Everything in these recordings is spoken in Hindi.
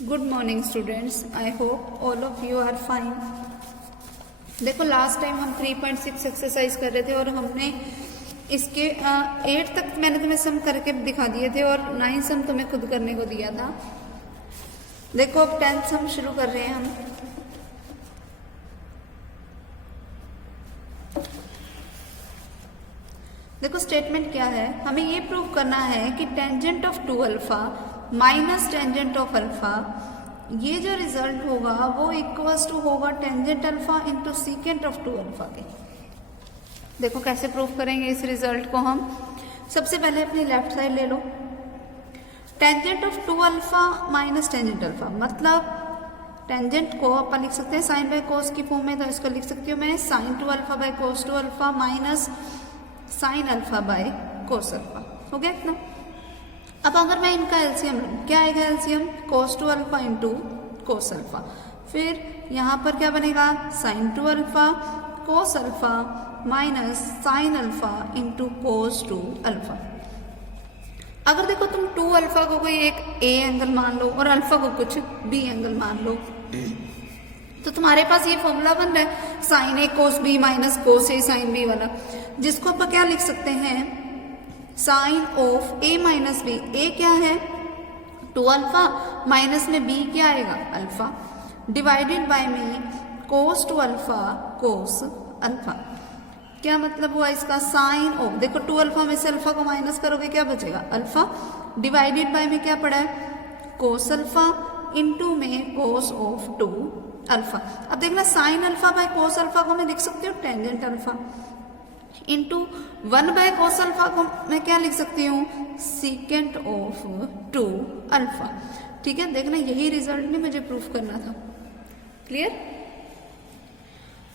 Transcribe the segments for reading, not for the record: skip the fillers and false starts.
Good morning students, I hope all of you are fine. देखो लास्ट टाइम हम 3.6 एक्सरसाइज कर रहे थे और हमने इसके 8 तक मैंने तुम्हें सम करके दिखा दिए थे और 9 सम तुम्हें खुद करने को दिया था। देखो अब 10th सम शुरू कर रहे हैं हम। देखो स्टेटमेंट क्या है, हमें ये प्रूव करना है कि tangent of 2 alpha minus tangent of alpha, ये जो रिजल्ट होगा वो इक्वल्स टू होगा tangent alpha into secant of 2 alpha के। देखो कैसे प्रूव करेंगे इस रिजल्ट को हम। सबसे पहले अपनी लेफ्ट साइड ले लो। Tangent of 2 alpha minus tangent alpha, मतलब टेंजेंट को अपन लिख सकते हैं साइन बाय कोस की फॉर्म में, तो इसको लिख सकती हूँ मैं sine 2 alpha by cos 2 alpha minus sine alpha by cos alpha. हो गया इतना। अब अगर मैं इनका एलसीएम लूँ, क्या आएगा LCM? Cos 2 alpha into cos alpha. फिर यहाँ पर क्या बनेगा? Sine 2 alpha cos alpha minus sine alpha into cos 2 alpha. अगर देखो तुम 2 अल्फा को कोई एक ए एंगल मान लो और अल्फा को कुछ बी एंगल मान लो, तो तुम्हारे पास ये फॉर्मूला बन रहा है sine A cos B minus cos A sine B वाला, जिसको अपन क्या लिख सकते हैं? Sine of A minus B. A क्या है? 2 अल्फा, माइनस में बी क्या आएगा? अल्फा, डिवाइडेड बाय में कोस 2 अल्फा कोस अल्फा। क्या मतलब हुआ इसका? साइन ऑफ, देखो 2 अल्फा में से अल्फा को माइनस करोगे क्या बचेगा? अल्फा, डिवाइडेड बाय में क्या पड़ा है? कोस अल्फा इंटू में कोस ऑफ 2 अल्फा। अब देखना sign alpha by cos alpha को मैं लिख सकती हूँ tangent alpha, into 1 bye cos alpha को मैं क्या लिख सकती हूँ? Secant of 2 alpha. ठीक है, देखना यही रिजल्ट ने मुझे प्रूफ करना था। क्लियर?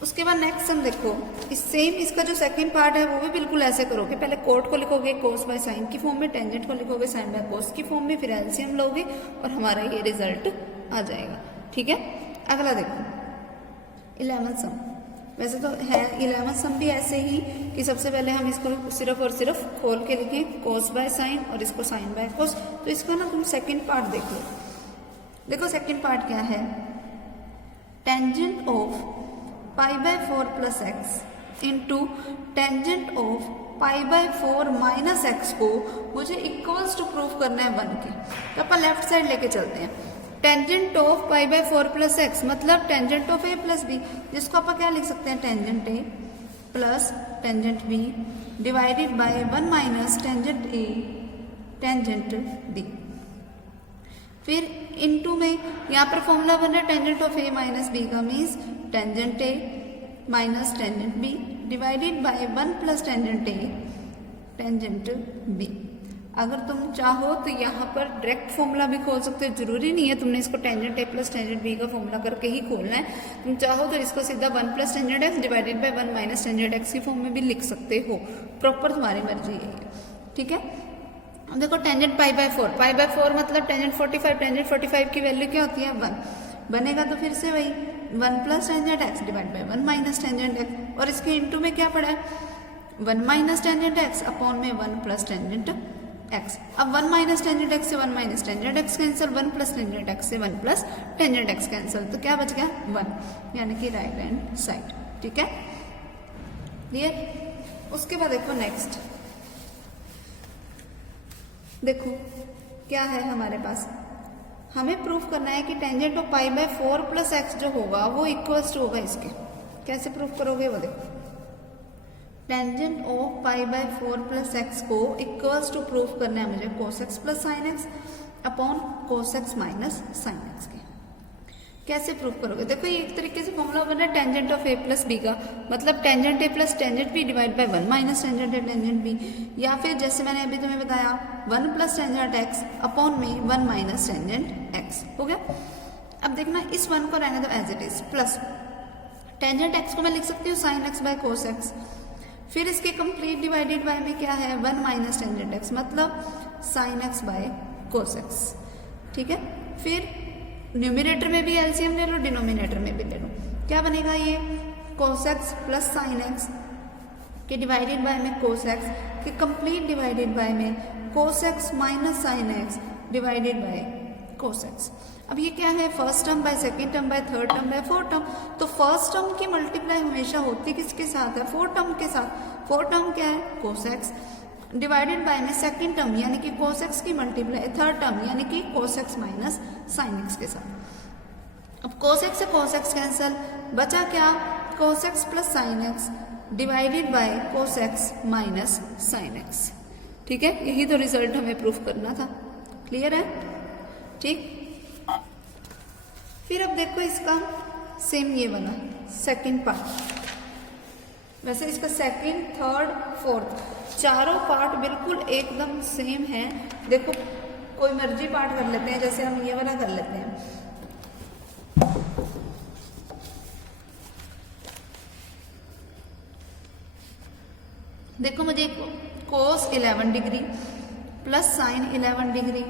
उसके बाद नेक्स्ट सम देखो, इस सेम इसका जो सेकंड पार्ट है वो भी बिल्कुल ऐसे करोगे। पहले कोट को लिखोगे कोस बाय साइन की फॉर्म में, टेंजेंट को लिखोगे साइन बाय कोस की फॉर्म में, फिर एलसीएम लोगे और हमारा ये रिजल्ट आ जाएगा। ठीक है, अगला देखो 11 सम। वैसे तो है 11 सम भी ऐसे ही कि सबसे पहले हम इसको सिर्फ और सिर्फ खोल के लिखें कोस बाय साइन और इसको साइन बाय कोस। तो इसका ना तुम सेकंड पार्ट देख लो। देखो सेकंड पार्ट क्या है? Tangent of pi by 4 plus x into tangent of pi by 4 minus x को मुझे इक्वल्स टू प्रूफ करना है 1 के। तो अपन लेफ्ट साइड लेके चलते हैं। Tangent of pi by 4 plus x मतलब tangent of A plus B, जिसको अपन क्या लिख सकते हैं? Tangent A plus tangent B divided by 1 minus tangent A tangent B. फिर इनटू में यहाँ पर फॉर्मूला बन रहा है tangent of A minus B का, means tangent A minus tangent B divided by 1 plus tangent A tangent B. अगर तुम चाहो तो यहाँ पर डायरेक्ट फॉर्मूला भी खोल सकते हो, जरूरी नहीं है तुमने इसको tangent A plus tangent B का फॉर्मूला करके ही खोलना है। तुम चाहो तो इसको सीधा 1 plus tangent x divided by 1 minus tangent x की फॉर्म में भी लिख सकते हो, प्रॉपर तुम्हारी मर्जी है। ठीक है, अब देखो टेंजेंट पाई बाय 4 मतलब टेंजेंट 45, टेंजेंट 45 की वैल्यू क्या होती है? 1 बनेगा, तो फिर से वही 1 plus tangent x divide by 1 minus tangent x, और इसके इनटू में क्या पड़ा है? 1 माइनस टेंजेंट एक्स अपॉन में 1 प्लस टेंजेंट एक्स। अब 1 माइनस टेंजेंट एक्स से 1 minus tangent x cancel, 1 plus tangent x से 1 प्लस टेंजेंट एक्स कैंसिल, तो क्या बच गया? 1, यानी कि राइट हैंड साइड। ठीक है, क्लियर? उसके बाद देखो नेक्स्ट, देखो क्या है हमारे पास। हमें प्रूफ करना है कि tangent of pi by 4 plus x जो होगा वो इक्वल्स टू होगा इसके। कैसे प्रूफ करोगे वो देखो। Tangent of pi by 4 plus x को इक्वल्स टू प्रूफ करना है मुझे cos x plus sine x upon cos x minus sine x के। कैसे प्रूफ करोगे? देखो ये एक तरीके से फॉर्मूला बन रहा है tangent of A plus B का, मतलब tangent A plus tangent B divide by 1 minus tangent A tangent B, या फिर जैसे मैंने अभी तुम्हें बताया 1 प्लस टेंजेंट एक्स अपॉन में 1 माइनस टेंजेंट एक्स। हो गया। अब देखना इस 1 को रहने दो as it is, plus tangent X को मैं लिख सकती हूँ sine X by cos X, फिर इसके कंप्लीट डिवाइडेड बाय में क्या है? 1 माइनस टेंजेंट एक्स मतलब sine X by cos X. ठीक है, फिर न्यूमिनेटर में भी एलसीएम ले लो, डिनोमिनेटर में भी ले लो। क्या बनेगा ये? Cos x plus sine x के डिवाइडेड बाय में कोस एक्स के कंप्लीट डिवाइडेड बाय में cos x minus sine x divided by cos x. अब ये क्या है, first term by second term by third term by fourth term. तो फर्स्ट टर्म की मल्टीप्लाई हमेशा होती किसके साथ है, फोर्थ टर्म के साथ। फोर्थ टर्म क्या है, कोस एक्स, डिवाइडेड बाय में सेकेंड टर्म यानी कि कोस एक्स की मल्टीप्लाई थर्ड टर्म यानी कि cos x minus sine x के साथ। अब कोस एक्स से कोस एक्स कैंसल, बचा क्या, cos x plus sine x divided by cos x minus sine x. ठीक है, यही तो रिजल्ट हमें प्रूफ करना था। क्लियर है, ठीक। फिर अब देखो इसका सेम ये बना सेकंड पार्ट। वैसे इसका सेकंड, थर्ड, फोर्थ चारों पार्ट बिल्कुल एकदम सेम है। देखो कोई मर्जी पार्ट कर लेते हैं, जैसे हम ये वाला कर लेते हैं। देखो मुझे cos 11 degree plus sine 11 degree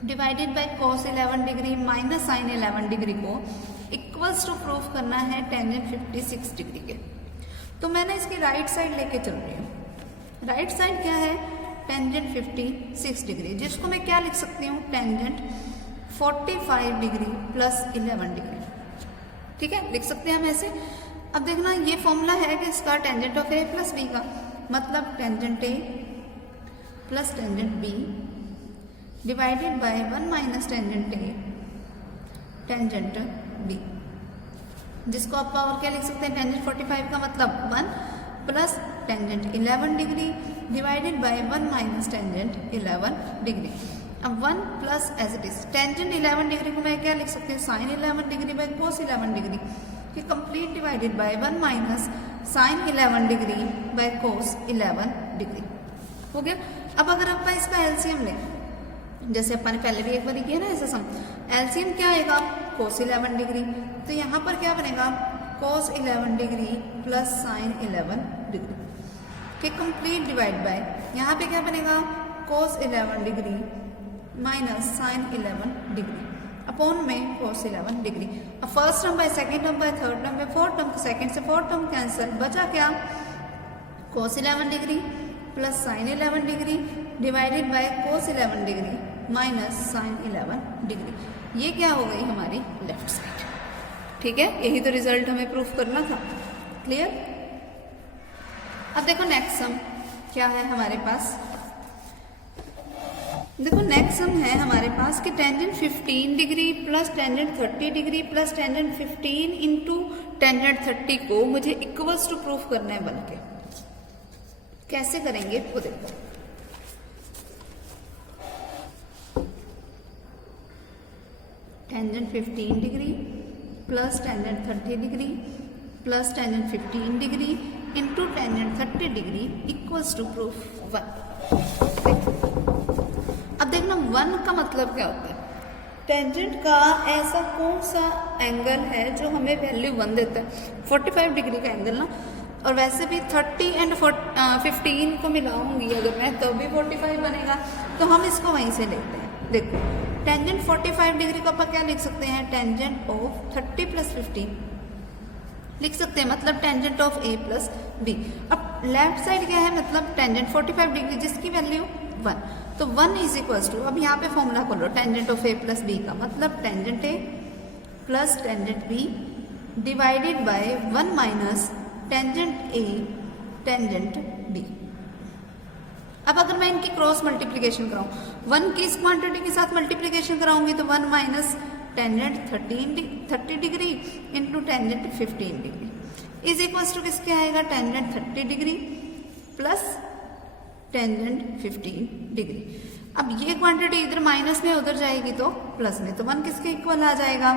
divided by cos 11 degree minus sine 11 degree को इक्वल्स टू प्रूफ करना है टेंजेंट 56 डिग्री के। तो मैंने इसकी राइट साइड लेके चल रही हूँ। राइट साइड क्या है, टेंजेंट 56 डिग्री, जिसको मैं क्या लिख सकती हूँ, टेंजेंट 45 डिग्री प्लस 11 डिग्री। ठीक है, लिख सकते हैं हम ऐसे। अब देखना ये फॉर्मूला है कि इसका tangent of A plus B का, मतलब tangent A plus tangent B divided by 1 minus tangent A tangent B, जिसको आप पावर क्या लिख सकते हैं, टेंजेंट 45 का मतलब 1 plus tangent 11 degree divided by 1 minus tangent 11 degree. अब 1 plus as it is tangent 11 degree को मैं क्या लिख सकती हूँ, sine 11 degree by cos 11 degree कि complete divided by 1 minus sine 11 degree by cos 11 degree. हो गया। अब अगर आप इसका एलसीएम लें, जैसे अपन ने पहले भी एक बार किया ना ऐसा सम, एलसीएम क्या आएगा, कोस 11 डिग्री। तो यहाँ पर क्या बनेगा, cos 11 degree plus sine 11 degree कि कंप्लीट डिवाइड बाय, यहाँ पे क्या बनेगा, cos 11 degree minus sine 11 degree upon में कोस 11 डिग्री। अब first term by second term by third term by fourth term, second से फोर्थ टर्म कैंसिल, बचा क्या, cos 11 degree plus sine 11 degree divided by cos 11 degree minus sine 11 degree. ये क्या हो गई हमारी लेफ्ट साइड। ठीक है, यही तो रिजल्ट हमें प्रूफ करना था। क्लियर। अब देखो नेक्स्ट सम क्या है हमारे पास। देखो नेक्स्ट सम है हमारे पास कि tangent 15 degree plus tangent 30 degree plus tangent 15 into tangent 30 को मुझे इक्वल्स टू प्रूफ करना है बन के। कैसे करेंगे वो देखो। Tangent 15 degree plus tangent 30 degree plus tangent 15 degree into tangent 30 degree equals to proof 1। अब देखना 1 का मतलब क्या होता है, टेंजेंट का ऐसा कौन सा एंगल है जो हमें वैल्यू 1 देता है, 45 डिग्री का एंगल ना। और वैसे भी 30 एंड 15 को मिलाऊंगी अगर मैं तो भी 45 बनेगा, तो हम इसको वहीं से लेते हैं। देखो टेंजेंट 45 डिग्री को अपन क्या लिख सकते हैं, टेंजेंट ऑफ 30 प्लस 15 लिख सकते हैं, मतलब tangent of A plus B. अब लेफ्ट साइड क्या है, मतलब टेंजेंट 45 डिग्री जिसकी वैल्यू 1, तो 1 इज इक्वल्स टू, अब यहाँ पे फॉर्मूला खोलो, tangent of A plus B का मतलब tangent A plus tangent B divided by 1 minus tangent A tangent B. अब अगर मैं इनकी क्रॉस मल्टीप्लीकेशन कराऊं, 1 की इस क्वांटिटी के साथ मल्टीप्लीकेशन कराऊंगी तो 1 माइनस टेंजेंट 30 डिग्री into tangent 15 degree is equals to किसके आएगा, tangent 30 degree plus tangent 15 degree. अब ये क्वांटिटी इधर माइनस में उधर जाएगी तो प्लस में, तो 1 किसके इक्वल आ जाएगा,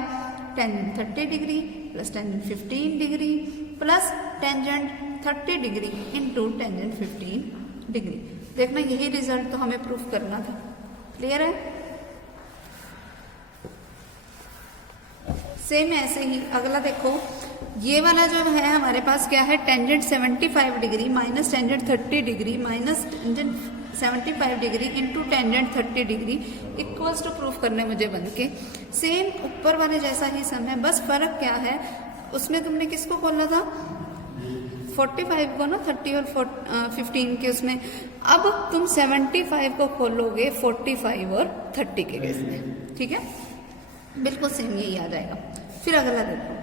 tangent 30 degree plus tangent 15 degree plus tangent 30 डिग्री इंटू टेंजेंट 15 डिग्री। देखना यही रिजल्ट तो हमें प्रूफ करना था। क्लियर है। सेम ऐसे ही अगला देखो, ये वाला जो है हमारे पास क्या है, tangent 75 degree minus tangent 30 degree minus tangent 75 degree into tangent 30 degree equals to proof करने मुझे बन के। सेम ऊपर वाले जैसा ही सम है, बस फर्क क्या है, उसमें तुमने किसको खोला था, 45 को ना, 30 और 15 के उसमें। अब तुम 75 को खोलोगे 45 और 30 के केस में। ठीक है, बिल्कुल सेम यही आ जाएगा। फिर अगला देखो,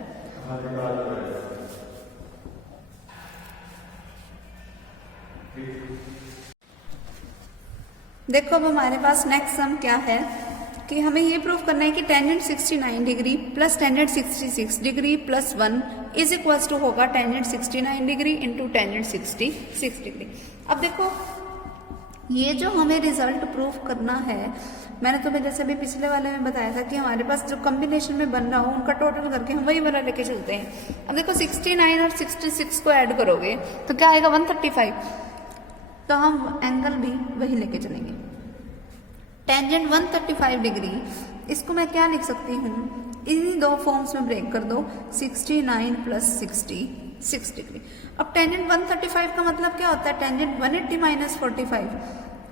देखो अब हमारे पास नेक्स्ट सम क्या है कि हमें ये प्रूफ करना है कि tangent 69 degree plus tangent 66 degree plus 1 is equal to होगा tangent 69 degree into tangent 66 degree. अब देखो ये जो हमें रिजल्ट प्रूफ करना है, मैंने तुम्हें जैसे अभी पिछले वाले में बताया था कि हमारे पास जो कॉम्बिनेशन में बन रहा हो उनका टोटल करके हम वही वाला लेके चलते हैं। अब देखो 69 और 66 को ऐड करोगे तो क्या आएगा 135, तो हम एंगल भी वही लेके चलेंगे। टेंजेंट 135 डिग्री, इसको मैं क्या लिख सकती हूँ, इन्हीं दो फॉर्म्स में ब्रेक कर दो, 69 प्लस 66 डिग्री। अब टेंजेंट 135 का मतलब क्या होता है, टेंजेंट 180 माइनस 45,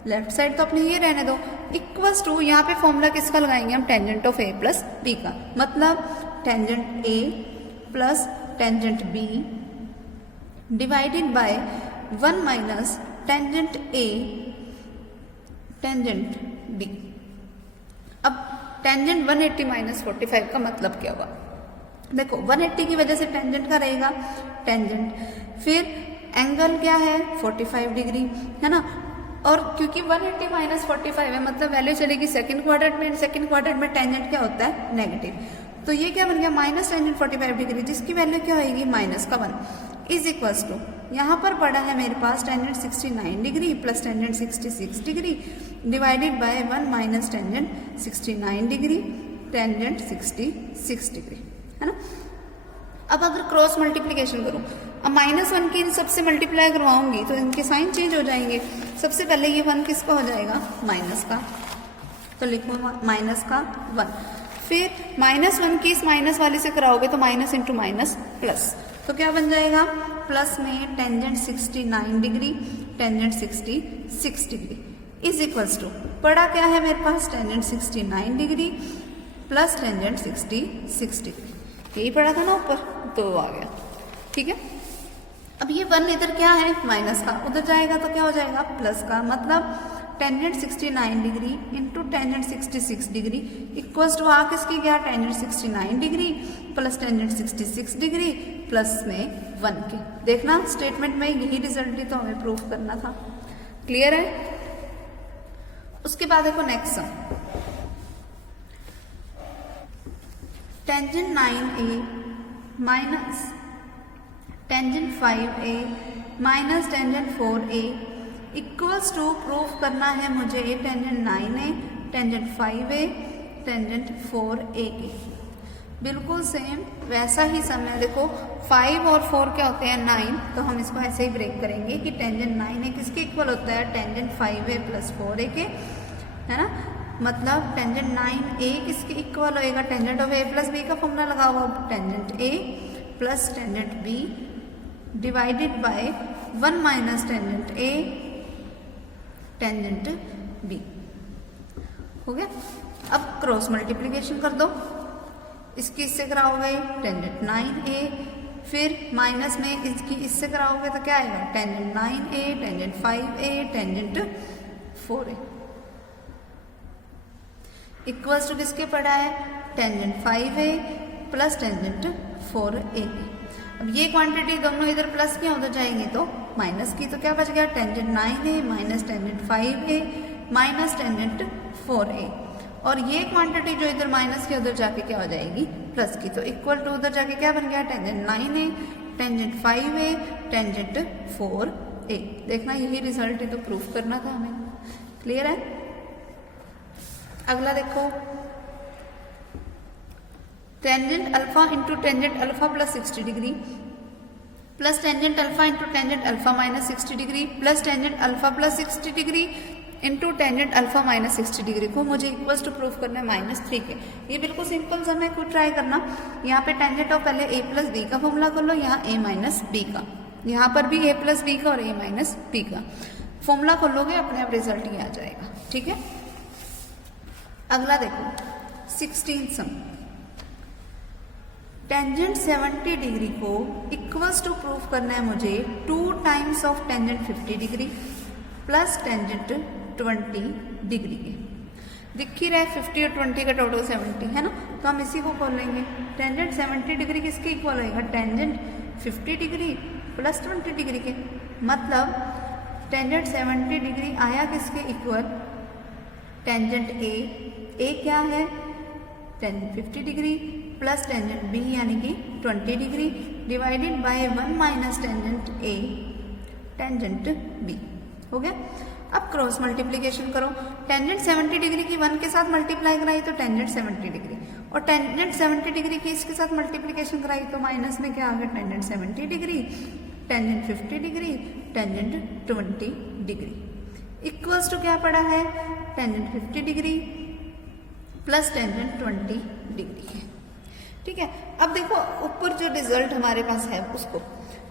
लेफ्ट साइड तो अपने ये रहने दो, इक्वल्स टू यहाँ पे फॉर्मूला किसका लगाएंगे हम, tangent of A plus B का, मतलब tangent A plus tangent B divided by 1 minus tangent A tangent B. अब टेंजेंट 180 माइनस 45 का मतलब क्या होगा, देखो 180 की वजह से टेंजेंट का रहेगा टेंजेंट, फिर एंगल क्या है 45 डिग्री है ना, और क्योंकि 180 माइनस 45 है मतलब वैल्यू चलेगी सेकंड क्वाड्रेंट में, सेकंड क्वाड्रेंट में टेंजेंट क्या होता है नेगेटिव, तो ये क्या बन गया माइनस टेंजेंट 45 डिग्री जिसकी वैल्यू क्या होगी माइनस का 1 इज इक्वल्स टू, यहाँ पर पड़ा है मेरे पास tangent 69 degree plus tangent 66 degree divided by 1 minus tangent 69 degree tangent 66 degree है ना। अब अगर क्रॉस मल्टीप्लीकेशन करूं, अब -1 की इन सबसे मल्टीप्लाई करवाऊंगी तो इनके साइन चेंज हो जाएंगे। सबसे पहले ये 1 किसका हो जाएगा माइनस का, तो लिखो माइनस का 1, फिर -1 की इस माइनस वाली से कराओगे तो माइनस इंटू माइनस प्लस, तो क्या बन जाएगा प्लस में tangent 69 degree tangent 66 degree is equals to, पड़ा क्या है मेरे पास tangent 69 degree plus tangent 66 degree, यही पड़ा था ना ऊपर, तो आ गया ठीक है। अब ये 1 इधर क्या है माइनस का, उधर जाएगा तो क्या हो जाएगा प्लस का, मतलब tangent 69 degree into tangent 66 degree equals to आ किसकी गया tangent 69 degree plus tangent 66 degree plus में 1 के। देखना स्टेटमेंट में यही रिजल्ट ही तो हमें प्रूफ करना था, क्लियर है। उसके बाद देखो next sum, tangent 9a minus tangent 5a minus tangent 4a equals to proof करना है मुझे tangent 9a tangent 5a tangent 4a के। बिल्कुल सेम वैसा ही सम है, देखो 5 और 4 क्या होते हैं 9, तो हम इसको ऐसे ही ब्रेक करेंगे कि टेंजेंट 9a किसके इक्वल होता है टेंजेंट 5a प्लस 4a के, है ना, मतलब टेंजेंट 9a किसके इक्वल होएगा tangent of a plus b का फॉर्मूला लगाओ, अब tangent a plus tangent b divided by 1 minus tangent a tangent b हो गया। अब क्रॉस मल्टीप्लीकेशन कर दो, इसकी इससे कराओगे टेंजेंट 9a, फिर माइनस में इसकी इससे कराओगे तो क्या आएगा tangent 9a tangent 5a tangent 4a equals to किसके पड़ा है tangent 5a plus tangent 4a। अब ये क्वांटिटी दोनों इधर प्लस की उधर जाएंगी तो माइनस की, तो क्या बच गया tangent 9a minus tangent 5a minus tangent 4a, और ये क्वांटिटी जो इधर माइनस की उधर जाके क्या हो जाएगी प्लस की, तो इक्वल टू उधर जाके क्या बन गया tangent 9a tangent 5a tangent 4a। देखना यही रिजल्ट है तो प्रूफ करना था हमें, क्लियर है। अगला देखो, tangent alpha into tangent alpha plus 60 degree plus tangent alpha into tangent alpha minus 60 degree plus tangent alpha plus 60 degree into tangent alpha minus 60 degree को मुझे इक्वल्स टू प्रूफ करना है -3 के। ये बिल्कुल सिंपल सा है, खुद ट्राई करना। यहाँ पे टेंजेंट ऑफ पहले a प्लस बी का फॉर्मूला कर लो, यहाँ a माइनस बी का, यहाँ पर भी a प्लस बी का और a माइनस बी का फॉर्मूला खोलोगे अपने आप रिजल्ट ही आ जाएगा, ठीक है। अगला देखो 16 सम, टेंजेंट 70 डिग्री को इक्वल्स टू प्रूफ करना है मुझे 2 times of tangent 50 degree plus tangent 20 degree के। दिख ही रहा है 50 और 20 का टोटल 70 है ना, तो हम इसी को खोल लेंगे। टेंजेंट 70 डिग्री किसके इक्वल होएगा, टेंजेंट 50 डिग्री प्लस 20 डिग्री के, मतलब टेंजेंट 70 डिग्री आया किसके इक्वल, टेंजेंट ए क्या है tangent 50 degree plus tangent B यानी कि 20 degree divided by 1 minus tangent A tangent B. हो गया। अब क्रॉस मल्टीप्लीकेशन करो, टेंजेंट 70 डिग्री की 1 के साथ मल्टीप्लाई कराई तो टेंजेंट 70 डिग्री, और टेंजेंट 70 डिग्री की इसके साथ मल्टीप्लीकेशन कराई तो माइनस में क्या आ गया, tangent 70 degree tangent 50 degree tangent 20 degree equals to क्या पड़ा है, tangent 50 degree plus tangent 20 degree है। ठीक है। अब देखो ऊपर जो रिजल्ट हमारे पास है उसको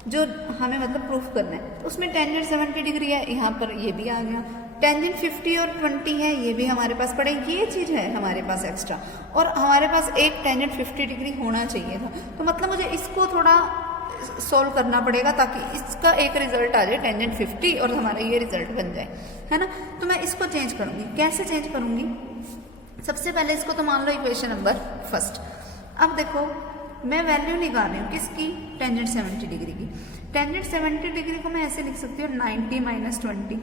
जो हमें मतलब प्रूफ करना है, तो उसमें टेंजेंट 70 डिग्री है, यहाँ पर ये भी आ गया, टेंजेंट 50 और 20 है, ये भी हमारे पास पड़े, ये चीज़ है हमारे पास एक्स्ट्रा, और हमारे पास एक टेंजेंट 50 डिग्री होना चाहिए था, तो मतलब मुझे इसको थोड़ा सोल्व करना पड़ेगा ताकि इसका एक रिजल्ट आ जाए टेंजेंट 50 और हमारा ये रिजल्ट बन जाए, है ना। तो मैं इसको चेंज करूँगी, कैसे चेंज करूँगी, सबसे पहले इसको तो मान लो इक्वेशन नंबर फर्स्ट। अब देखो मैं वैल्यू निकाल रही हूँ किसकी, टेंजेंट 70 डिग्री की। टेंजेंट 70 डिग्री को मैं ऐसे लिख सकती हूँ 90 माइनस 20।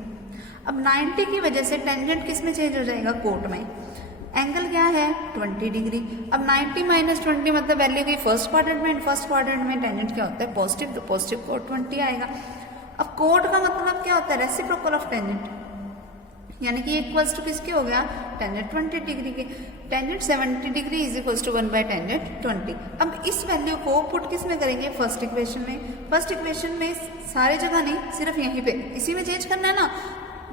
अब 90 की वजह से टेंजेंट किस में चेंज हो जाएगा, कोट में। एंगल क्या है 20 डिग्री। अब 90 माइनस 20 मतलब वैल्यू की फर्स्ट क्वाड्रेंट में, फर्स्ट क्वाड्रेंट में टेंजेंट क्या होता है पॉजिटिव, तो पॉजिटिव कोट 20 आएगा। अब कोट का मतलब क्या होता है, रेसिप्रोकल ऑफ टेंजेंट, यानी कि इक्वल्स टू किसके हो गया, टेंजेंट 20 डिग्री के। Tangent 70 degree is equals to 1 by tangent 20। अब इस वैल्यू को पुट किस में करेंगे, फर्स्ट इक्वेशन में। फर्स्ट इक्वेशन में सारे जगह नहीं, सिर्फ यहीं पे इसी में चेंज करना है ना,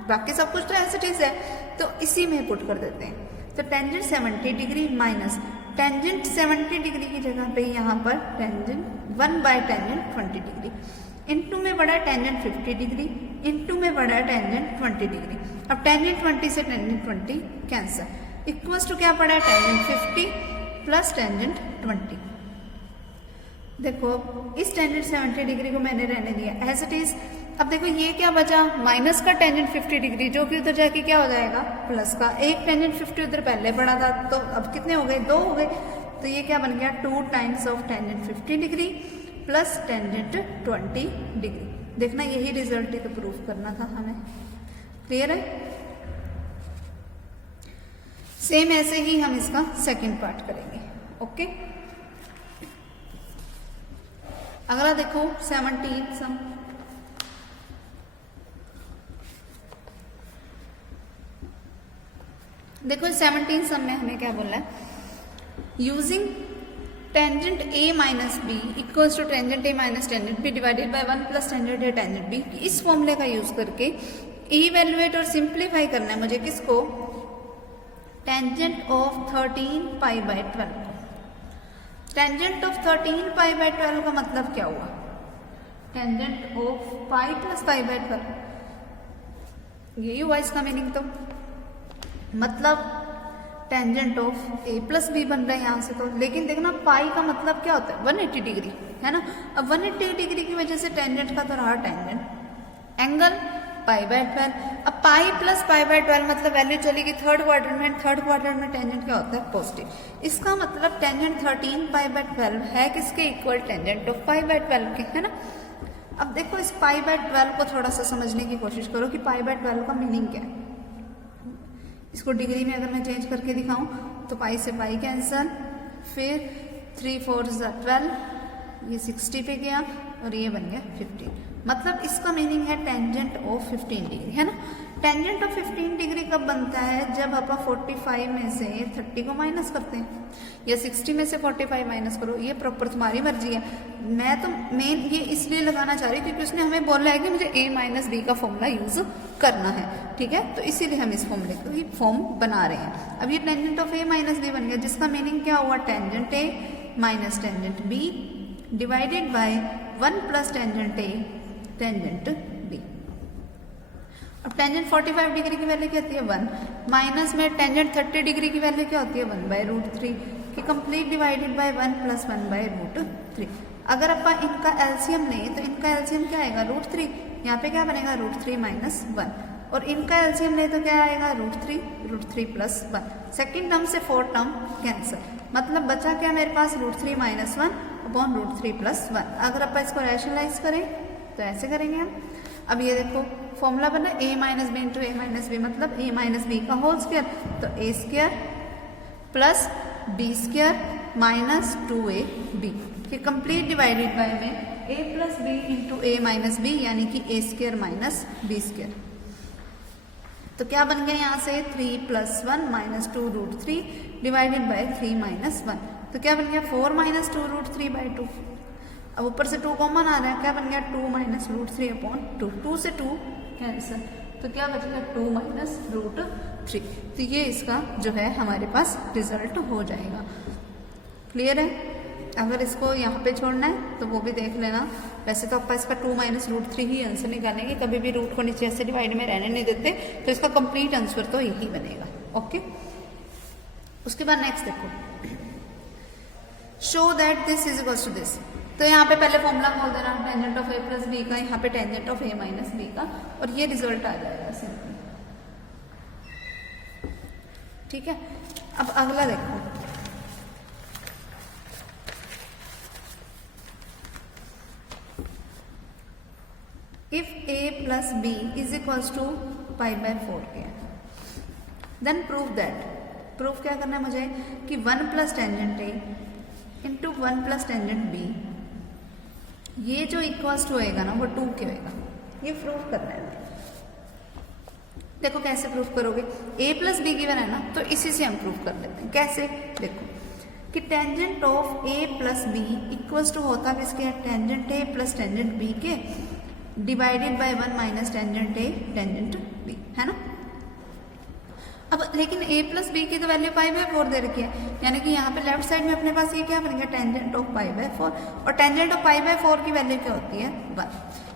बाकी सब कुछ तो ऐसे चीज है, तो इसी में पुट कर देते हैं। तो tangent 70 degree minus tangent 70 degree की जगह पे यहाँ पर tangent 1 by tangent 20 degree, into में बड़ा टेंजेंट 50 डिग्री, इनटू में बड़ा टेंजेंट 20 डिग्री। अब टेंजेंट 20 से टेंजेंट 20 कैंसिल, इक्वल्स टू क्या पड़ा है, टेंजेंट 50 प्लस टेंजेंट 20। देखो इस टेंजेंट 70 डिग्री को मैंने रहने दिया एज इट इज। अब देखो ये क्या बचा, माइनस का टेंजेंट 50 डिग्री जो कि उधर जाके क्या हो जाएगा, प्लस का। एक टेंजेंट 50 उधर पहले पड़ा था, तो अब कितने हो गए, 2 हो गए, तो ये क्या बन गया 2 times of tangent 50 degree plus tangent 20 degree. देखना यही रिजल्ट ही तो प्रूफ करना था हमें। क्लियर है। सेम ऐसे ही हम इसका सेकंड पार्ट करेंगे। ओके, अगला देखो 17 सम। देखो 17 सम में हमें क्या बोला है, using tangent a minus B equals to tangent a minus tangent b divided by 1 plus tangent a tangent b। इस फॉर्मूले का यूज करके इवेल्युएट और सिंप्लीफाई करना है मुझे किसको, tangent of 13 pi by 12। Tangent of 13 pi by 12 का मतलब क्या हुआ, tangent of pi plus pi by 12, यही हुआ इसका मीनिंग। तो मतलब tangent of a plus B बन रहा है यहाँ से, तो लेकिन देखना पाई का मतलब क्या होता है 180 डिग्री, है ना। अब 180 डिग्री की वजह से टेंजेंट का तो रहा टेंजेंट, एंगल पाई बाय 12। अब पाई प्लस पाई बाय 12 मतलब वैल्यू चलेगी थर्ड क्वाड्रेंट में, थर्ड क्वाड्रेंट में टेंजेंट क्या होता है पॉजिटिव। इसका मतलब टेंजेंट 13 पाई बाय 12 है किसके equal, tangent of pi by 12 के, है ना। अब देखो इस पाई बाय 12 को थोड़ा सा समझने की कोशिश करो कि पाई बाय 12 का मीनिंग क्या है। इसको डिग्री में अगर मैं चेंज करके दिखाऊं तो पाई से पाई कैंसल, फिर 3 4 12, ये 60 पे गया और ये बन गया 15। मतलब इसका मीनिंग है टेंजेंट ऑफ 15 डिग्री, है ना। टेंजेंट ऑफ 15 डिग्री कब बनता है, जब आप 45 में से 30 को माइनस करते हैं, या 60 में से 45 माइनस करो, ये प्रॉपर तुम्हारी मर्जी है। मैं तो मेन ये इसलिए लगाना चाह रही क्योंकि उसने हमें बोला है कि मुझे a माइनस बी का फॉर्मूला यूज करना है, ठीक है। तो इसीलिए हम इस फॉर्मूले को ये फॉर्म बना रहे हैं। अब ये tangent of a minus B बन गया, जिसका मीनिंग क्या हुआ, tangent a minus tangent b divided by 1 plus tangent a tangent b। अब टेंजेंट 45 डिग्री की वैल्यू क्या होती है 1, माइनस में टेंजेंट 30 डिग्री की वैल्यू क्या होती है 1 बाय रूट 3 की complete divided by 1 plus 1 by root 3। अगर अपन इनका एलसीएम लें तो इनका एलसीएम क्या आएगा रूट 3, यहाँ पे क्या बनेगा रूट 3 माइनस 1। और इनका एलसीएम ले तो क्या आएगा √3 प्लस 1। सेकेंड टर्म से फोर्थ टर्म कैंसिल, मतलब बचा क्या मेरे पास √3 - 1 अपॉन √3 प्लस 1। अगर आप इसको रैशनलाइज करें तो ऐसे करेंगे हम। अब ये देखो फॉर्मूला बना a - b into a - b, मतलब a - b का होल स्क्वायर, तो a² plus b² minus 2ab के कंप्लीट डिवाइडेड बाय में a plus b into a - b यानी कि a² माइनस b²। तो क्या बन गया यहाँ से 3 + 1 - 2 √3 डिवाइडेड बाय 3 - 1, तो क्या बन गया 4 - 2 √3/2। अब ऊपर से 2 कॉमन आ रहा है, क्या बन गया 2 - √3 अपॉन 2, 2 से 2 कैंसिल, तो क्या बचेगा 2 - √3। तो ये इसका जो है हमारे पास रिजल्ट हो जाएगा। क्लियर है? अगर इसको यहाँ पे छोड़ना है तो वो भी देख लेना। वैसे तो आपका इसका 2 - √3 ही आंसर निकालेंगे, कभी भी रूट को नीचे ऐसे डिवाइड में रहने नहीं देते, तो इसका कंप्लीट आंसर तो यही बनेगा। ओके, उसके बाद नेक्स्ट देखो, show that this is equal to this. तो यहाँ पे पहले फॉर्मूला बोल देना tangent of a plus b का, यहाँ पे tangent of a minus b का, और ये रिजल्ट आ जाएगा सिंपल। ठीक है, अब अगला देखो, if a plus b is equals to π/4 के, देन प्रूव दैट। प्रूफ क्या करना है मुझे कि 1 plus tangent a into 1 plus tangent b, ये जो इक्वल्स टू होएगा ना वो 2 के होएगा, ये प्रूफ करना है। देखो कैसे प्रूफ करोगे, a प्लस बी गिवन है ना, तो इसी से हम प्रूफ कर लेते हैं। कैसे, देखो कि tangent of a plus B equals to होता किसके, tangent a plus tangent b के divided by 1 minus tangent a tangent b, है ना। अब लेकिन a प्लस बी की तो वैल्यू π/4 दे रखी है, यानी कि यहाँ पे लेफ्ट साइड में अपने पास ये क्या बन गया टेंजेंट ऑफ π/4, और टेंजेंट ऑफ π/4 की वैल्यू क्या होती है 1,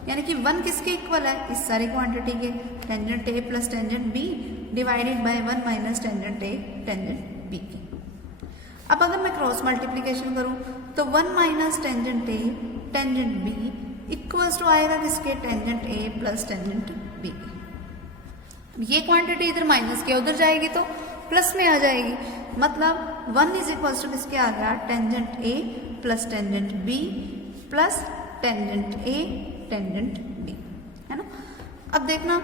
यानी कि 1 किसके इक्वल है, इस सारी क्वांटिटी के, tangent a plus tangent b divided by 1 minus tangent a tangent b की। अब अगर मैं क्रॉस मल्टीप्लीकेशन करूं तो 1 minus tangent a tangent b equals to आएगा किसके, tangent a plus tangent b की। ये क्वांटिटी इधर माइनस के उधर जाएगी तो प्लस में आ जाएगी, मतलब 1 इज इक्वल्स टू किसके आ गया, tangent a plus tangent b plus tangent a tangent b, है ना। अब देखना,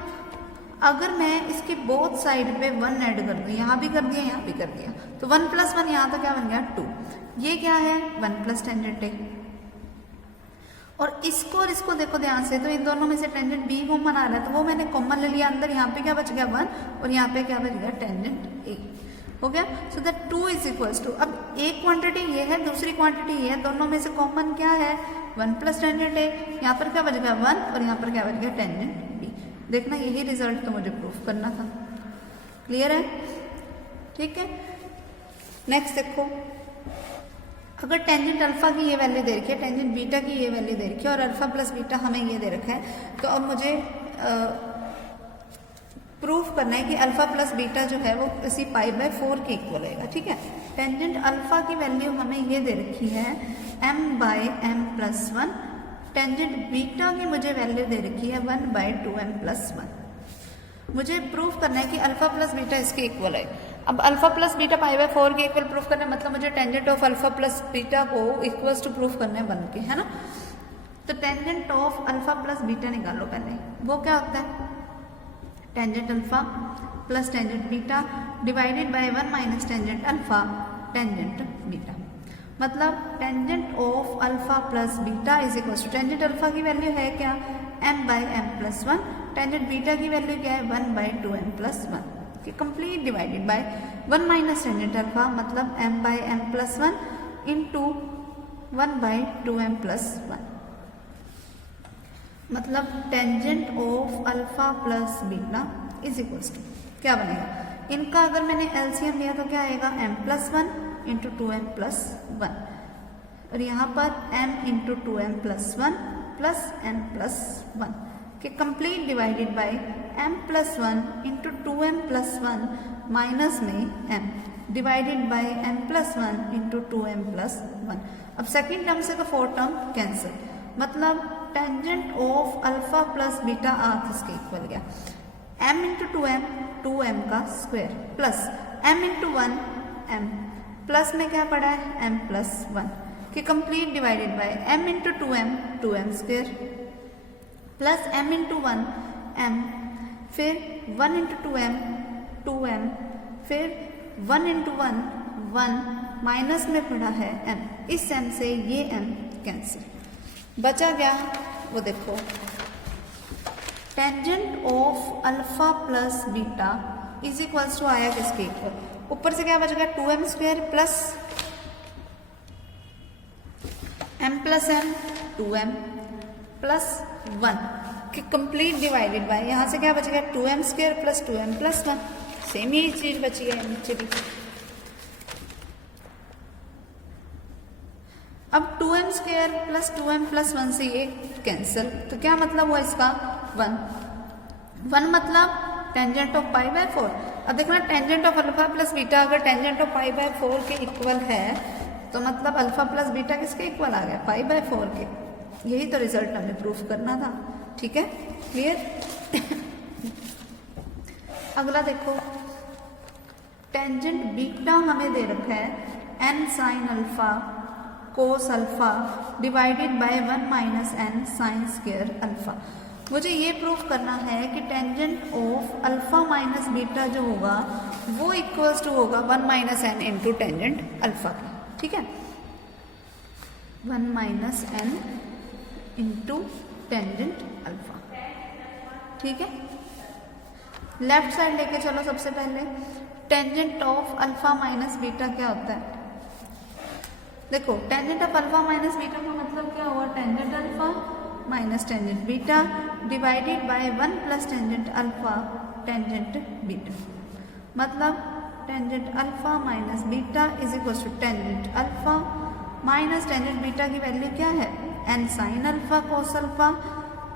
अगर मैं इसके बोथ साइड पे 1 ऐड कर दूं, यहाँ भी कर दिया यहाँ भी कर दिया, तो 1 + 1 यहाँ तो क्या बन गया 2, ये क्या है 1 प्लस टेंजेंट a, और इसको देखो ध्यान से, तो इन दोनों में से टेंजेंट b कॉमन आ रहा है, तो वो मैंने कॉमन ले लिया अंदर, यहाँ पे क्या बच गया 1 और यहाँ पे क्या बच गया टेंजेंट a, हो गया। So that 2 is equals to, अब एक क्वांटिटी ये है दूसरी क्वांटिटी ये है, दोनों में से कॉमन क्या है 1 प्लस टेंजेंट a, यहाँ पर क्या बच गया 1 और यहाँ पर क्या बच गया टेंजेंट b। देखना यही रिजल्ट तो मुझे प्रूफ करना था। क्लियर है? ठीक है, नेक्स्ट देखो, अगर टेंजेंट अल्फा की ये वैल्यू दे रखी है, टेंजेंट बीटा की ये वैल्यू दे रखी है, और अल्फा प्लस बीटा हमें ये दे रखा है, तो अब मुझे प्रूफ करना है कि अल्फा प्लस बीटा जो है वो इसी π/4 के इक्वल होगा। ठीक है, टेंजेंट अल्फा की वैल्यू हमें ये दे रखी है m/m+1, टेंजेंट बीटा की मुझे वैल्यू दे रखी है 1/2m+1। मुझे प्रूफ करना है कि अल्फा प्लस बीटा इसके इक्वल है। अब अल्फा प्लस बीटा π/4 के इक्वल प्रूफ करना है, मतलब मुझे tangent of alpha plus beta को इक्वल्स टू प्रूफ करना है 1 के, है ना। तो tangent of alpha plus beta निकालो पहले, वो क्या होता है tangent alpha plus tangent beta divided by 1 minus tangent alpha tangent beta, मतलब tangent of alpha plus beta is equal to, tangent alpha की वैल्यू है क्या m/m+1, टेंजेंट बीटा की वैल्यू क्या है 1/2m+1 कि complete divided by 1 minus tangent alpha, मतलब m/m+1 इंटू 1/2m+1, मतलब tangent of alpha plus beta is equals to क्या बनेगा, इनका अगर मैंने एलसीएम लिया तो क्या आएगा m+1 इंटू 2m+1, और यहाँ पर m into 2m+1 plus m+1 कि complete divided bye m+1 into 2m+1 minus में m divided by m+1 into 2m+1। अब सेकेंड टर्म से तो फोर्थ टर्म कैंसिल, मतलब tangent of alpha plus beta आर्थ इसके इक्वल गया। m इंटू 2m 2m का square plus m into 1 m plus में क्या पड़ा है m प्लस 1 कि complete divided bye m into 2m 2m square plus m into 1 m फिर 1 इंटू 2m 2m फिर 1 इंटू 1 1 माइनस में पड़ा है m, इस m से ये m कैंसिल। बचा क्या वो देखो, tangent of alpha plus beta is equals to आया किसके इक्वल, ऊपर से क्या बच गया 2m square plus m plus m 2m plus 1 कि कंप्लीट डिवाइडेड बाय, यहाँ से क्या बच गया 2m square plus 2m plus 1, same यही चीज बची है नीचे भी। अब 2m square plus 2m plus 1 से ये कैंसिल, तो क्या मतलब हुआ इसका 1 मतलब टेंजेंट ऑफ पाई बाय 4। अब देखना tangent of alpha plus beta अगर टेंजेंट ऑफ पाई बाय 4 के इक्वल है तो मतलब अल्फा प्लस बीटा किसके इक्वल आ गया, पाई बाय 4 के। यही तो रिजल्ट हमें प्रूफ करना था, ठीक है, क्लियर। अगला देखो, टेंजेंट बीटा हमें दे रखा है n sine alpha cos alpha divided by 1 minus n sine square alpha. मुझे ये प्रूफ करना है कि tangent of alpha minus beta जो होगा वो इक्वल्स टू होगा 1 minus n into tangent alpha का, ठीक है, 1 minus n into tangent alpha, ठीक है। लेफ्ट साइड लेके चलो, सबसे पहले tangent of alpha minus beta क्या होता है, देखो tangent of alpha minus beta का मतलब क्या हुआ, tangent alpha minus tangent beta divided by 1 plus tangent alpha tangent beta, मतलब tangent alpha minus beta is equal to tangent alpha minus tangent beta की वैल्यू क्या है n sine alpha cos alpha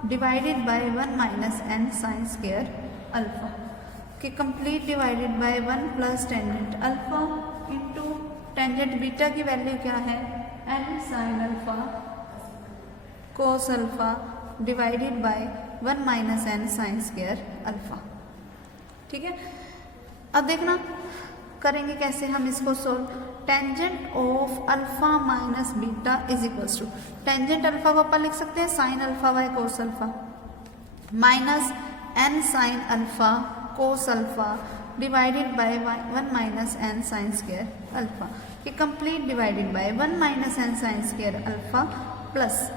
divided by 1 minus n sine square alpha कि complete divided by 1 plus tangent alpha into tangent beta की वैल्यू क्या है n sine alpha cos alpha divided by 1 minus n sine square alpha, ठीक है। अब देखना करेंगे कैसे हम इसको solve, tangent of alpha minus beta is equals to tangent alpha को अपन लिख सकते हैं sine alpha by cos alpha minus n sine alpha cos alpha divided by 1 minus n sine square alpha कि complete divided by 1 minus n sine square alpha plus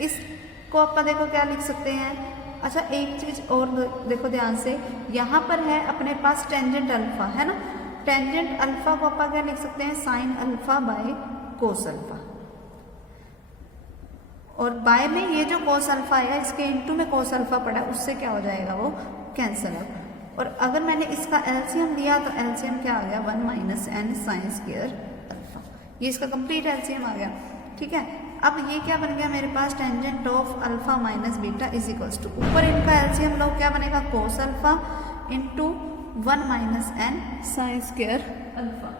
इसको अपन देखो क्या लिख सकते हैं। अच्छा एक चीज और देखो ध्यान से, यहाँ पर है अपने पास टेंजेंट अल्फा है ना, टेंजेंट अल्फा को अपन क्या लिख सकते हैं sine alpha by cos alpha, और बाय में ये जो कोस अल्फा है इसके इनटू में कोस अल्फा पड़ा है उससे क्या हो जाएगा वो कैंसिल होगा, और अगर मैंने इसका एलसीएम लिया तो एलसीएम क्या आ गया 1 minus n sine square alpha, ये इसका कंप्लीट एलसीएम आ गया, ठीक है। अब ये क्या बन गया मेरे पास tangent of alpha minus beta is equals to ऊपर इनका एलसीएम लो क्या बनेगा cos alpha into 1 minus n sine square alpha,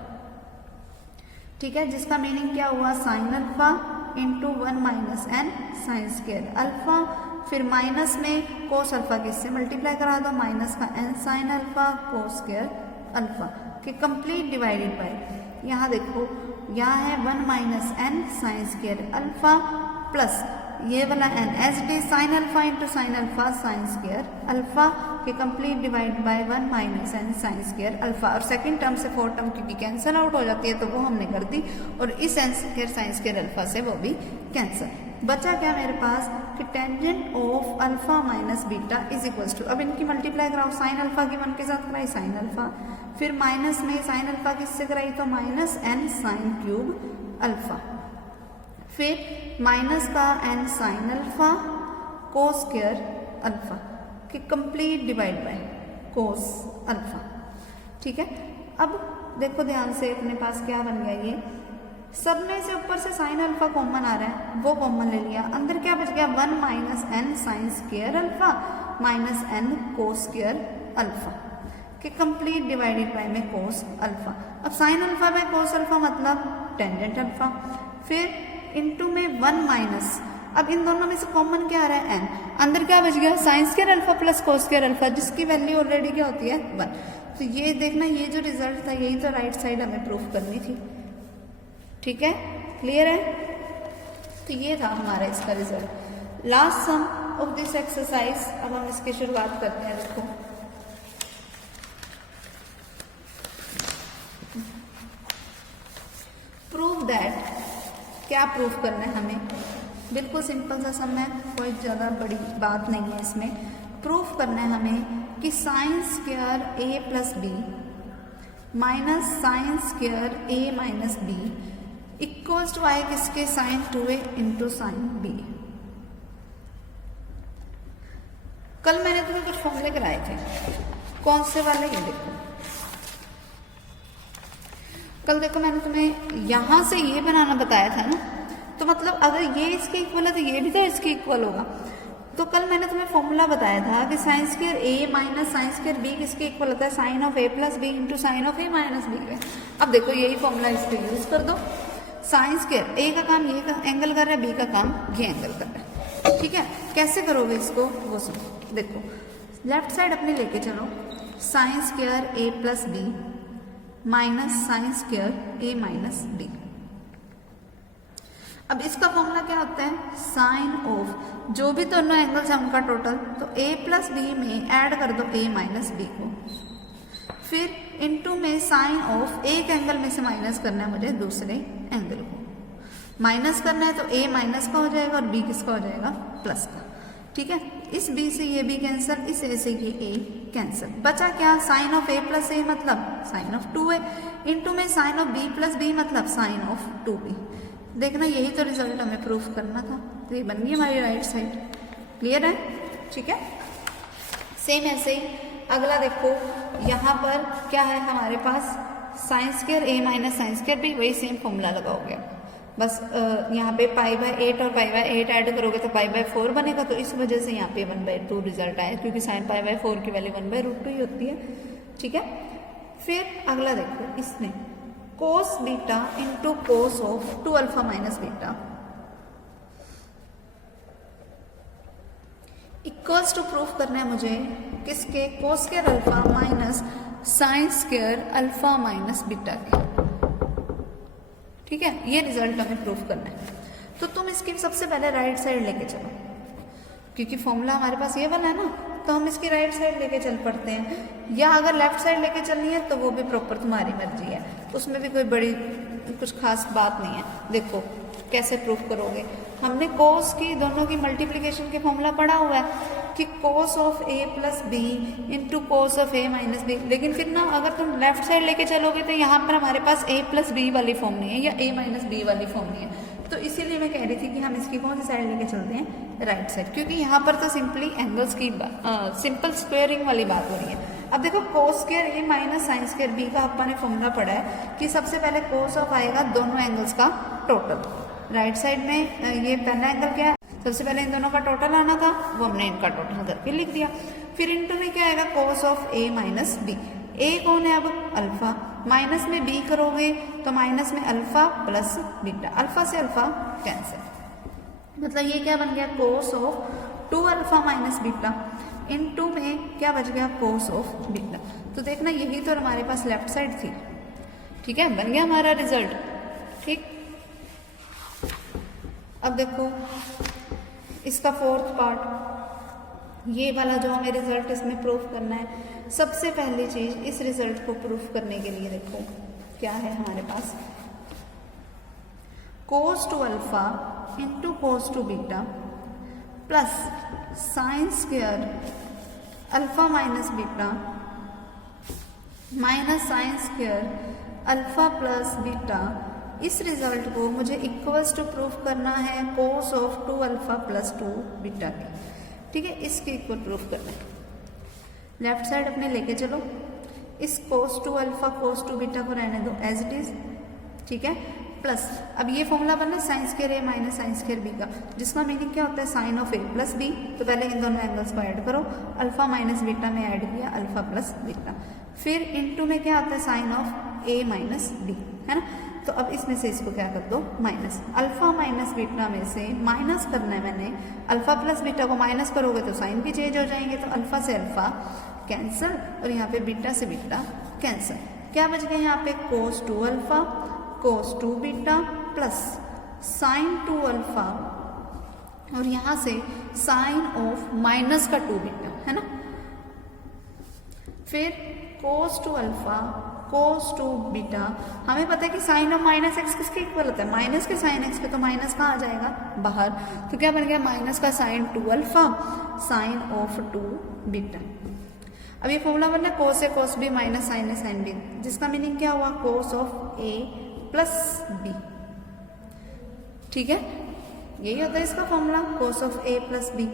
ठीक है, जिसका मीनिंग क्या हुआ sine alpha into 1 minus n sine square alpha, फिर माइनस में कोस अल्फा किससे मल्टीप्लाई करा दो माइनस का n sine alpha cos square alpha कि कंप्लीट डिवाइडेड बाय, यहाँ देखो यहाँ है 1 minus n sine square alpha plus ये वाला n as it is sine alpha into sine alpha sine square alpha के complete divide by 1 minus n sine square alpha, और सेकंड टर्म से फोर्थ टर्म क्योंकि कैंसिल आउट हो जाती है तो वो हमने कर दी, और इस n square sine square alpha से वो भी कैंसिल। बचा क्या मेरे पास कि tangent of alpha minus beta is equals to, अब इनकी मल्टीप्लाई कराओ, साइन अल्फा की 1 के साथ कराई साइन अल्फा, फिर माइनस में साइन अल्फा किससे कराई तो minus n sine cube alpha, फिर माइनस का n sine alpha cos square alpha कि complete divide by cos alpha, ठीक है। अब देखो ध्यान से अपने पास क्या बन गया, ये सब में से ऊपर से साइन अल्फा कॉमन आ रहा है वो कॉमन ले लिया, अंदर क्या बच गया 1 minus n sine square alpha minus n कोस स्क्वायर अल्फा कि कंप्लीट डिवाइडेड बाय में कोस अल्फा। अब sign alpha by cos alpha मतलब टेंजेंट अल्फा, फिर इनटू में 1 माइनस अब इन दोनों में से कॉमन क्या आ रहा है, n, अंदर क्या बच गया, sign square alpha plus cos square alpha, जिसकी वैल्यू ऑलरेडी क्या होती है 1। तो ये देखना, ये जो रिजल्ट था यही तो राइट साइड हमें प्रूफ करनी थी। ठीक है, क्लियर है। तो ये था हमारा इसका result. Last sum of this exercise, अब हम इसकी शुरुआत करते हैं। देखो प्रूव दैट, क्या प्रूफ करना है हमें, बिल्कुल सिंपल सा सम है, कोई ज़्यादा बड़ी बात नहीं है इसमें। प्रूफ करना है हमें कि sine square a plus B minus sine square a minus B equals to आए किसके, sign 2a into sine b। कल मैंने तुम्हें कुछ फॉर्मूले कराए थे, कौन से वाले, ये देखो। कल देखो मैंने तुम्हें यहां से ये बनाना बताया था ना, तो मतलब अगर ये इसके इक्वल है तो ये भी तो इसके इक्वल होगा। तो कल मैंने तुम्हें फॉर्मूला बताया था कि sine square a minus sine square b किसके इक्वल होता है, sine of a plus b into sine of a minus b। अब देखो यही फॉर्मूला इस पर यूज कर दो। साइन स्क्वायर a का काम ये एंगल कर रहा है, b का काम ये एंगल कर रहा है। ठीक है, कैसे करोगे इसको वो सुनो। देखो लेफ्ट साइड अपने लेके चलो, sign square a plus b minus sine square a minus b। अब इसका फॉर्मूला क्या होता है, साइन ऑफ जो भी दोनों एंगल्स हैं उनका टोटल, तो a प्लस बी में ऐड कर दो a माइनस बी को, फिर इनटू में साइन ऑफ एक एंगल में से माइनस करना है मुझे दूसरे एंगल को, माइनस करना है तो a माइनस का हो जाएगा और b किसका हो जाएगा, प्लस का। ठीक है, इस b से ये b कैंसिल, इस a से ये a कैंसिल, बचा क्या, sine of a plus a मतलब साइन ऑफ 2a इंटू में sine of b plus b मतलब साइन ऑफ 2b। देखना यही तो रिजल्ट हमें प्रूफ करना था, तो ये बन गई हमारी राइट साइड। क्लियर है, ठीक है। सेम ऐसे ही अगला देखो, यहाँ पर क्या है हमारे पास, sine square a minus sine square b, वही सेम फॉर्मूला लगाओगे। बस यहाँ पे पाई बाय 8 और पाई बाय 8 ऐड करोगे तो पाई बाय 4 बनेगा, तो इस वजह से यहाँ पे 1/2 रिजल्ट आया, क्योंकि साइन पाई बाय 4 की वैल्यू 1/√2 ही होती है। ठीक है, फिर अगला देखो, इसमें cos beta into cos of 2 alpha minus beta equals to proof करना है मुझे किसके, cos square alpha minus sine square alpha minus beta के। ठीक है, ये रिजल्ट हमें प्रूफ करना है। तो तुम इसकी सबसे पहले राइट साइड लेके चलो, क्योंकि फॉर्मूला हमारे पास ये वाला है ना, तो हम इसकी राइट साइड लेके चल पड़ते हैं, या अगर लेफ्ट साइड लेके चलनी है तो वो भी प्रॉपर तुम्हारी मर्जी है, उसमें भी कोई बड़ी कुछ खास बात नहीं है। देखो कैसे प्रूफ करोगे, हमने कोस की दोनों की मल्टीप्लिकेशन के फॉर्मूला पढ़ा हुआ है कि cos of a plus B into cos of a minus B, लेकिन फिर ना अगर तुम लेफ्ट साइड लेके चलोगे तो यहाँ पर हमारे पास a प्लस बी वाली फॉर्म नहीं है या a माइनस बी वाली फॉर्म नहीं है, तो इसीलिए मैं कह रही थी कि हम इसकी कौन सी साइड लेके चलते हैं, राइट साइड, क्योंकि यहाँ पर तो सिंपली एंगल्स की सिंपल स्क्वेयरिंग वाली बात हो रही है। अब देखो cos square a minus sine square b का अपन ने फॉर्मूला पढ़ा है कि सबसे पहले कोस ऑफ आएगा दोनों एंगल्स का टोटल। राइट साइड में ये पहला एंगल क्या है, सबसे पहले इन दोनों का टोटल आना था, वो हमने इनका टोटल करके लिख दिया। फिर इनटू में क्या आएगा, cos of a minus B, a कौन है अब, अल्फा, माइनस में b करोगे तो माइनस में अल्फा प्लस बीटा, अल्फा से अल्फा कैंसिल, मतलब ये क्या बन गया, कोस of 2 alpha minus beta, into में क्या बच गया, कोस ऑफ बीटा। तो देखना यही तो हमारे पास लेफ्ट साइड थी। ठीक है, बन गया हमारा रिजल्ट। ठीक, अब देखो इसका फोर्थ पार्ट, ये वाला जो हमें रिजल्ट इसमें प्रूफ करना है। सबसे पहली चीज इस रिजल्ट को प्रूफ करने के लिए देखो क्या है हमारे पास, कोस 2 alpha into cos 2 beta plus sign square alpha minus beta minus sine square alpha plus beta. इस रिजल्ट को मुझे इक्वल्स टू प्रूफ करना है कोस ऑफ 2 अल्फा प्लस 2 बीटा के। ठीक है, इसके इक्वल प्रूफ करना है। लेफ्ट साइड अपने लेके चलो, इस कोस 2 अल्फा कोस 2 बीटा को रहने दो एज इट इज। ठीक है, प्लस अब ये फॉर्मूला बना sine square A minus sine square B का, जिसका मीनिंग क्या होता है, sine of A plus B. तो पहले इन दोनों एंगल्स को ऐड करो, अल्फा माइनस बीटा में ऐड किया अल्फा प्लस बीटा, फिर इनटू में क्या आता है, sine of A minus B, है ना। तो अब इसमें से इसको क्या कर दो माइनस, अल्फा माइनस बीटा में से माइनस करना है मैंने, अल्फा प्लस बीटा को माइनस करोगे तो साइन भी चेंज हो जाएंगे, तो अल्फा से अल्फा कैंसिल और यहाँ पे बीटा से बीटा कैंसिल। क्या बच गया यहाँ पे कोस 2 अल्फा कोस 2 बीटा प्लस साइन 2 अल्फा और यहाँ से साइन ऑफ माइनस का 2 बीटा, है ना। फिर कोस 2 अल्फा कोस 2 बीटा, हमें पता है कि साइन ऑफ माइनस एक्स किसके इक्वल होता है, माइनस के साइन एक्स पे, तो माइनस कहाँ आ जाएगा बाहर, तो क्या बन गया माइनस का sine 2 alpha sine of 2 beta. अब ये फॉर्मूला बनना है cos A cos B minus sine A sine B, जिसका मीनिंग क्या हुआ cos of A plus B, ठीक है। यही होता है इसका formula cos of A plus B.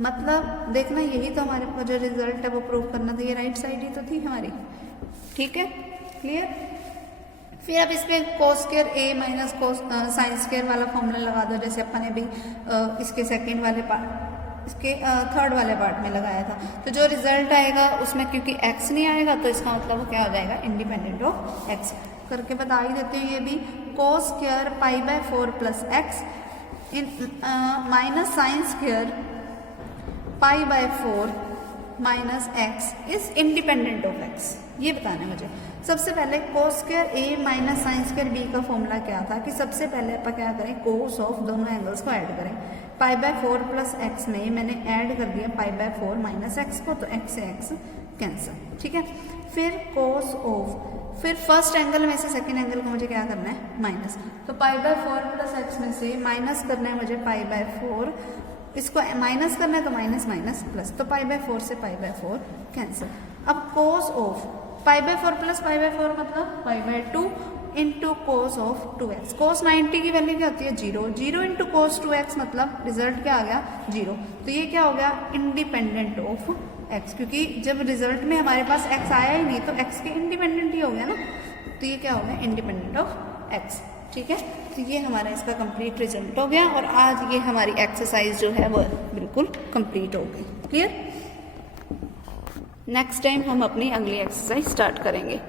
मतलब देखना यही तो हमारे पास जो रिजल्ट है वो प्रूव करना था, ये राइट साइड ही तो थी हमारी, ठीक है क्लियर। फिर अब इसमें cos square A minus cos sine square वाला फॉर्मूला लगा दो, जैसे अपन ने भी इसके सेकंड वाले पार्ट इसके थर्ड वाले पार्ट में लगाया था। तो जो रिजल्ट आएगा उसमें क्योंकि एक्स नहीं आएगा तो इसका मतलब क्या हो जाएगा इंडिपेंडेंट ऑफ एक्स। करके बता ही देते हैं ये भी, cos square pi by 4 plus x in minus sine square pi by 4 minus x is independent of x, ये बताना है मुझे। सबसे पहले cos square A minus sine square B का फॉर्मूला क्या था कि सबसे पहले अपन क्या करें कोस ऑफ दोनों एंगल्स को ऐड करें। पाई बाय 4 प्लस एक्स में मैंने ऐड कर दिया पाई बाय 4 माइनस एक्स को, तो एक्स से एक्स कैंसिल, ठीक है। फिर कोस ऑफ, फिर फर्स्ट एंगल में से सेकंड एंगल को मुझे क्या करना है माइनस, तो पाई बाय 4 प्लस एक्स में से माइनस करना है मुझे पाई बाय 4, इसको माइनस करना है तो माइनस माइनस प्लस, तो पाई बाय 4 से पाई बाय 4 कैंसिल। अब cos of pi by 4 plus pi by 4 मतलब pi by 2 into cos of 2x। Cos 90 की वैल्यू क्या होती है 0, 0 इंटू कोस 2x मतलब रिजल्ट क्या आ गया 0। तो ये क्या हो गया इंडिपेंडेंट ऑफ x, क्योंकि जब रिजल्ट में हमारे पास x आया ही नहीं तो x के इंडिपेंडेंट ही हो गया ना, तो ये क्या हो गया इंडिपेंडेंट ऑफ x, ठीक है। तो ये हमारा इसका कंप्लीट रिजल्ट हो गया और आज ये हमारी एक्सरसाइज जो है वो बिल्कुल कंप्लीट हो गई, क्लियर। नेक्स्ट टाइम हम अपनी अगली एक्सरसाइज स्टार्ट करेंगे।